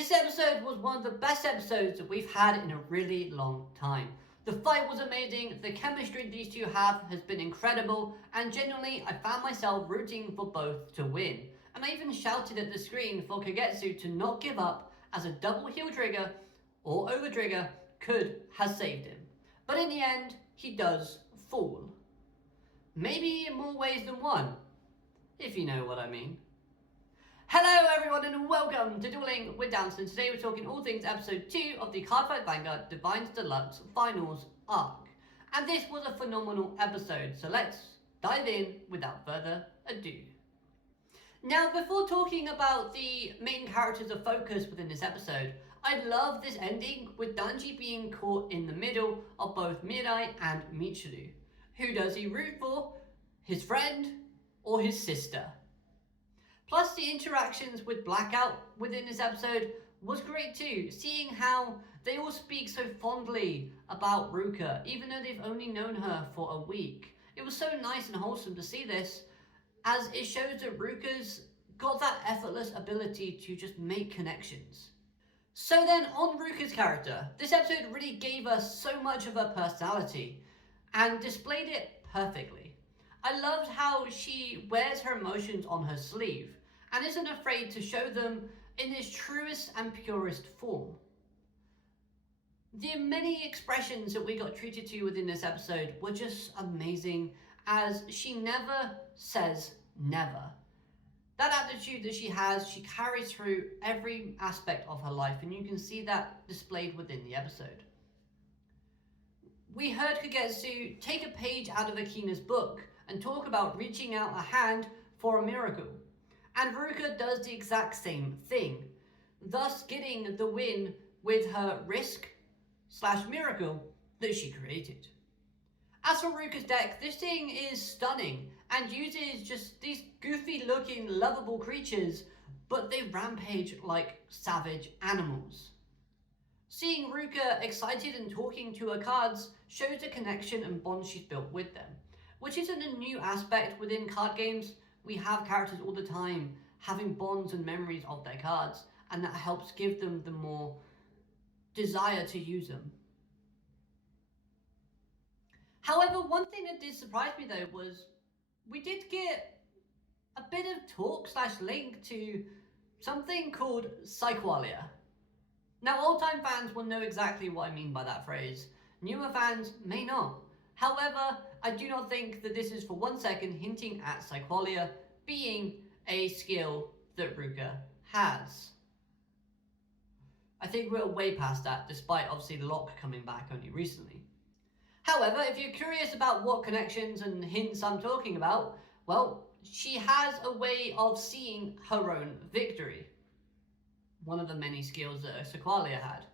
This episode was one of the best episodes that we've had in a really long time. The fight was amazing, the chemistry these two have has been incredible, and genuinely I found myself rooting for both to win. And I even shouted at the screen for Kagestu to not give up, as a double heel trigger or over trigger could have saved him. But in the end, he does fall. Maybe in more ways than one, if you know what I mean. Hello everyone and welcome to Dueling with Danson. Today we're talking all things episode 2 of the Cardfight Vanguard Divinez Deluxe Finals arc. And this was a phenomenal episode, so let's dive in without further ado. Now, before talking about the main characters of focus within this episode, I love this ending with Danji being caught in the middle of both Mirai and Michiru. Who does he root for? His friend or his sister? Plus, the interactions with Blackout within this episode was great too, seeing how they all speak so fondly about Ruka, even though they've only known her for a week. It was so nice and wholesome to see this, as it shows that Ruka's got that effortless ability to just make connections. So then, on Ruka's character, this episode really gave us so much of her personality, and displayed it perfectly. I loved how she wears her emotions on her sleeve, and isn't afraid to show them in its truest and purest form. The many expressions that we got treated to within this episode were just amazing, as she never says never. That attitude that she has, she carries through every aspect of her life, and you can see that displayed within the episode. We heard Kagestu take a page out of Akina's book and talk about reaching out a hand for a miracle. And Ruka does the exact same thing, thus getting the win with her risk/miracle that she created. As for Ruka's deck, this thing is stunning and uses just these goofy looking lovable creatures, but they rampage like savage animals. Seeing Ruka excited and talking to her cards shows the connection and bond she's built with them, which isn't a new aspect within card games. We have characters all the time having bonds and memories of their cards, and that helps give them the more desire to use them. However, one thing that did surprise me though was we did get a bit of talk/link to something called Psyqualia. Now, old-time fans will know exactly what I mean by that phrase. Newer fans may not. However, I do not think that this is for 1 second hinting at Psyqualia being a skill that Ruka has. I think we're way past that, despite obviously Locke coming back only recently. However, if you're curious about what connections and hints I'm talking about, well, she has a way of seeing her own victory. One of the many skills that Psyqualia had.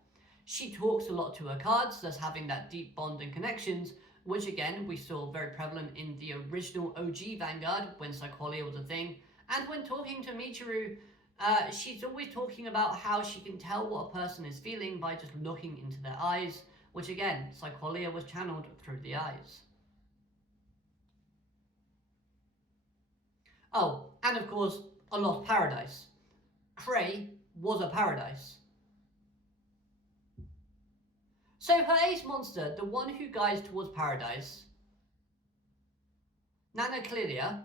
She talks a lot to her cards, thus having that deep bond and connections, which again we saw very prevalent in the original OG Vanguard when Psyqualia was a thing. And when talking to Michiru, she's always talking about how she can tell what a person is feeling by just looking into their eyes, which again, Psyqualia was channeled through the eyes. Oh, and of course, a lost paradise. Cray was a paradise. So her ace monster, the one who guides towards paradise, Nanoclelia,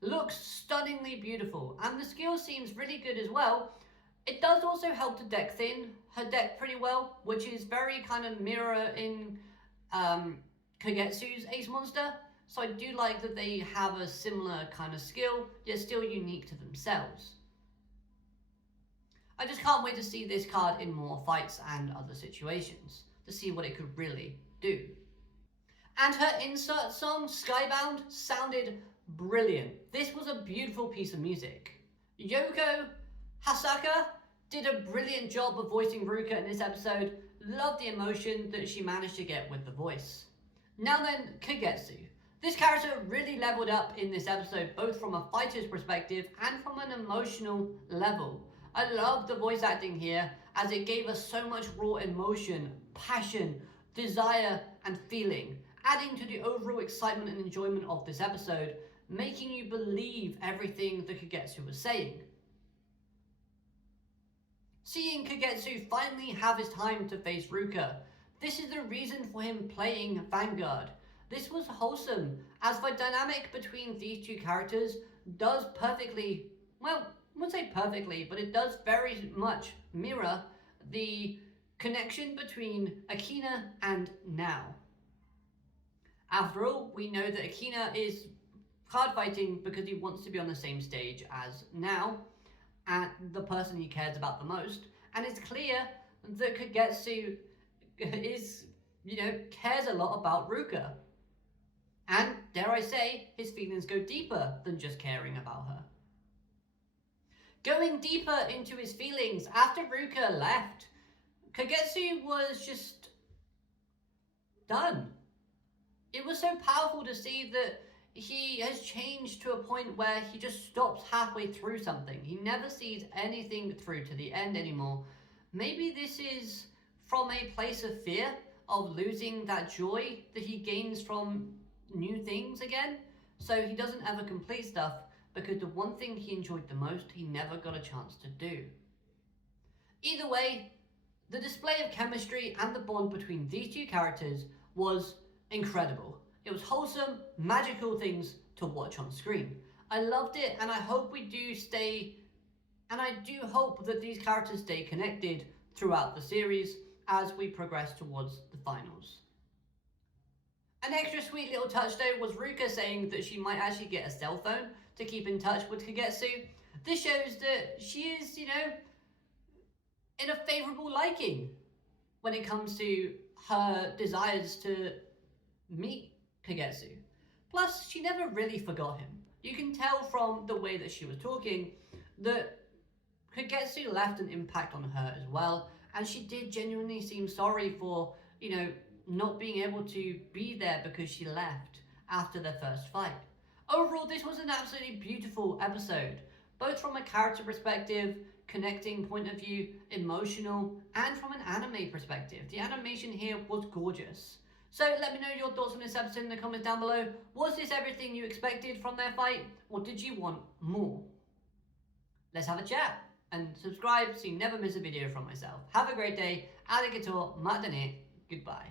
looks stunningly beautiful, and the skill seems really good as well. It does also help to deck thin her deck pretty well, which is very kind of mirror in Kagetsu's ace monster. So I do like that they have a similar kind of skill, yet still unique to themselves. I just can't wait to see this card in more fights and other situations, to see what it could really do. And her insert song, Skybound, sounded brilliant. This was a beautiful piece of music. Yoko Hasaka did a brilliant job of voicing Ruka in this episode. Loved the emotion that she managed to get with the voice. Now then, Kagestu. This character really leveled up in this episode, both from a fighter's perspective and from an emotional level. I loved the voice acting here, as it gave us so much raw emotion, passion, desire, and feeling, adding to the overall excitement and enjoyment of this episode, making you believe everything that Kagestu was saying. Seeing Kagestu finally have his time to face Ruka. This is the reason for him playing Vanguard. This was wholesome, as the dynamic between these two characters does perfectly, well, I wouldn't say perfectly, but it does very much mirror the connection between Akina and Now. After all, we know that Akina is card fighting because he wants to be on the same stage as Now, and the person he cares about the most. And it's clear that Kagestu is, cares a lot about Ruka. And, dare I say, his feelings go deeper than just caring about her. Going deeper into his feelings, after Ruka left, Kagestu was just done. It was so powerful to see that he has changed to a point where he just stops halfway through something. He never sees anything through to the end anymore. Maybe this is from a place of fear of losing that joy that he gains from new things again. So he doesn't ever complete stuff because the one thing he enjoyed the most, he never got a chance to do. Either way, the display of chemistry and the bond between these two characters was incredible. It was wholesome, magical things to watch on screen. I loved it, and I hope we do stay, and I do hope that these characters stay connected throughout the series as we progress towards the finals. An extra sweet little touch though was Ruka saying that she might actually get a cell phone to keep in touch with Kagestu. This shows that she is, in a favourable liking when it comes to her desires to meet Kagestu. Plus, she never really forgot him. You can tell from the way that she was talking that Kagestu left an impact on her as well, and she did genuinely seem sorry for, not being able to be there because she left after their first fight. Overall, this was an absolutely beautiful episode, both from a character perspective, connecting point of view, emotional, and from an anime perspective. The animation here was gorgeous. So let me know your thoughts on this episode in the comments down below. Was this everything you expected from their fight, or did you want more? Let's have a chat, and subscribe so you never miss a video from myself. Have a great day. Arigato, matane, goodbye.